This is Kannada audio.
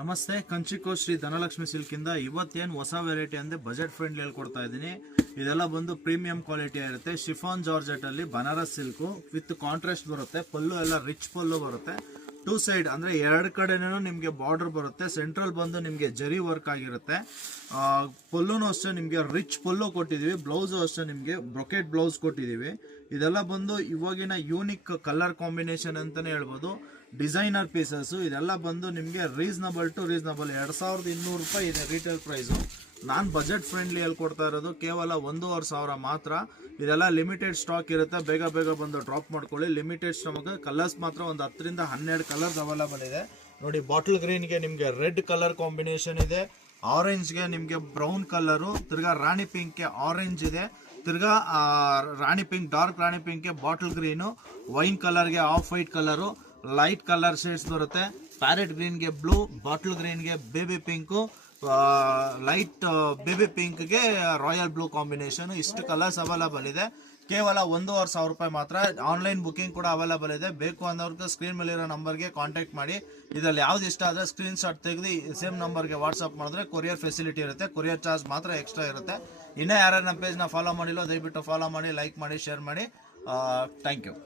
ನಮಸ್ತೆ, ಕಂಚಿಕೋ ಶ್ರೀ ಧನಲಕ್ಷ್ಮಿ ಸಿಲ್ಕ್ ಇಂದ ಇವತ್ತೇನು ಹೊಸ ವೆರೈಟಿ ಅಂದ್ರೆ ಬಜೆಟ್ ಫ್ರೆಂಡ್ಲಿ ಹೇಳ್ಕೊಡ್ತಾ ಇದ್ದೀನಿ. ಇದೆಲ್ಲ ಬಂದು ಪ್ರೀಮಿಯಂ ಕ್ವಾಲಿಟಿ ಇರುತ್ತೆ. ಶಿಫಾನ್ ಜಾರ್ಜೆಟ್ ಅಲ್ಲಿ ಬನಾರಸ್ ಸಿಲ್ಕ್ ವಿತ್ ಕಾಂಟ್ರಾಸ್ಟ್ ಬರುತ್ತೆ. ಪಲ್ಲು ಎಲ್ಲ ರಿಚ್ ಪಲ್ಲು ಬರುತ್ತೆ. ಟೂ ಸೈಡ್ ಅಂದ್ರೆ ಎರಡು ಕಡೆನೂ ನಿಮಗೆ ಬಾರ್ಡರ್ ಬರುತ್ತೆ. ಸೆಂಟ್ರಲ್ ಬಂದು ನಿಮಗೆ ಜರಿ ವರ್ಕ್ ಆಗಿರುತ್ತೆ. ಪಲ್ಲುನು ಅಷ್ಟೇ ನಿಮಗೆ ರಿಚ್ ಪಲ್ಲು ಕೊಟ್ಟಿದೀವಿ. ಬ್ಲೌಸ್ ಅಷ್ಟೇ ನಿಮಗೆ ಬ್ರೊಕೆಟ್ ಬ್ಲೌಸ್ ಕೊಟ್ಟಿದೀವಿ. ಇದೆಲ್ಲ ಬಂದು ಇವಾಗಿನ ಯೂನಿಕ್ ಕಲರ್ ಕಾಂಬಿನೇಷನ್ ಅಂತಾನೆ ಹೇಳ್ಬೋದು. ಡಿಸೈನರ್ ಪೀಸಸ್ ಇದೆಲ್ಲ ಬಂದು ನಿಮಗೆ ರೀಸನಬಲ್ ಟು ರೀಸನಬಲ್ 2200 ರೂಪಾಯಿ ಇದೆ ರಿಟೇಲ್ ಪ್ರೈಸು. ನಾನು ಬಜೆಟ್ ಫ್ರೆಂಡ್ಲಿ ಹೇಳ್ಕೊಡ್ತಾ ಇರೋದು ಕೇವಲ 1500 ಮಾತ್ರ. ಇದೆಲ್ಲ ಲಿಮಿಟೆಡ್ ಸ್ಟಾಕ್ ಇರುತ್ತೆ. ಬೇಗ ಬೇಗ ಬಂದು ಡ್ರಾಪ್ ಮಾಡ್ಕೊಳ್ಳಿ. Limited stock. ಕಲರ್ಸ್ ಮಾತ್ರ ಒಂದು 10 ರಿಂದ 12 ಕಲರ್ಸ್ ಅವೈಲೇಬಲ್ ಇದೆ. ನೋಡಿ, ಬಾಟಲ್ ಗ್ರೀನ್ಗೆ ನಿಮಗೆ ರೆಡ್ ಕಲರ್ ಕಾಂಬಿನೇಷನ್ ಇದೆ. ಆರೆಂಜ್ಗೆ ನಿಮಗೆ ಬ್ರೌನ್ ಕಲರು, ತಿರ್ಗಾ ರಾಣಿ ಪಿಂಕ್ಗೆ ಆರೆಂಜ್ ಇದೆ, ತಿರ್ಗಾ ರಾಣಿ ಪಿಂಕ್ ಡಾರ್ಕ್ ರಾಣಿ ಪಿಂಕ್ಗೆ ಬಾಟಲ್ ಗ್ರೀನು, ವೈನ್ ಕಲರ್ಗೆ off white colour, light colour shades ಬರುತ್ತೆ. ಪ್ಯಾರೆಟ್ ಗ್ರೀನ್ಗೆ ಬ್ಲೂ, ಬಾಟಲ್ ಗ್ರೀನ್ಗೆ ಬೇಬಿ ಪಿಂಕು, ಲೈಟ್ ಬೇಬಿ ಪಿಂಕ್ಗೆ ರಾಯಲ್ ಬ್ಲೂ ಕಾಂಬಿನೇಷನ್. ಇಷ್ಟು ಕಲರ್ಸ್ ಅವೈಲೇಬಲ್ ಇದೆ. ಕೇವಲ 1500 ರೂಪಾಯಿ ಮಾತ್ರ. ಆನ್ಲೈನ್ ಬುಕಿಂಗ್ ಕೂಡ ಅವೈಲೇಬಲ್ ಇದೆ. ಬೇಕು ಅನ್ನೋರ್ಗೆ ಸ್ಕ್ರೀನ್ ಮೇಲಿರೋ ನಂಬರ್ಗೆ ಕಾಂಟ್ಯಾಕ್ಟ್ ಮಾಡಿ. ಇದರಲ್ಲಿ ಯಾವ್ದು ಇಷ್ಟ ಆದರೆ ಸ್ಕ್ರೀನ್ ಶಾಟ್ ತೆಗೆದು ಸೇಮ್ ನಂಬರ್ಗೆ ವಾಟ್ಸಪ್ ಮಾಡಿದ್ರೆ ಕೊರಿಯರ್ ಫೆಸಿಲಿಟಿ ಇರುತ್ತೆ. ಕೊರಿಯರ್ ಚಾರ್ಜ್ ಮಾತ್ರ ಎಕ್ಸ್ಟ್ರಾ ಇರುತ್ತೆ. ಇನ್ನೂ ಯಾರು ನಮ್ಮ ಪೇಜ್ನ ಫಾಲೋ ಮಾಡಿಲ್ಲ ದಯವಿಟ್ಟು ಫಾಲೋ ಮಾಡಿ, ಲೈಕ್ ಮಾಡಿ, ಶೇರ್ ಮಾಡಿ. Thank you.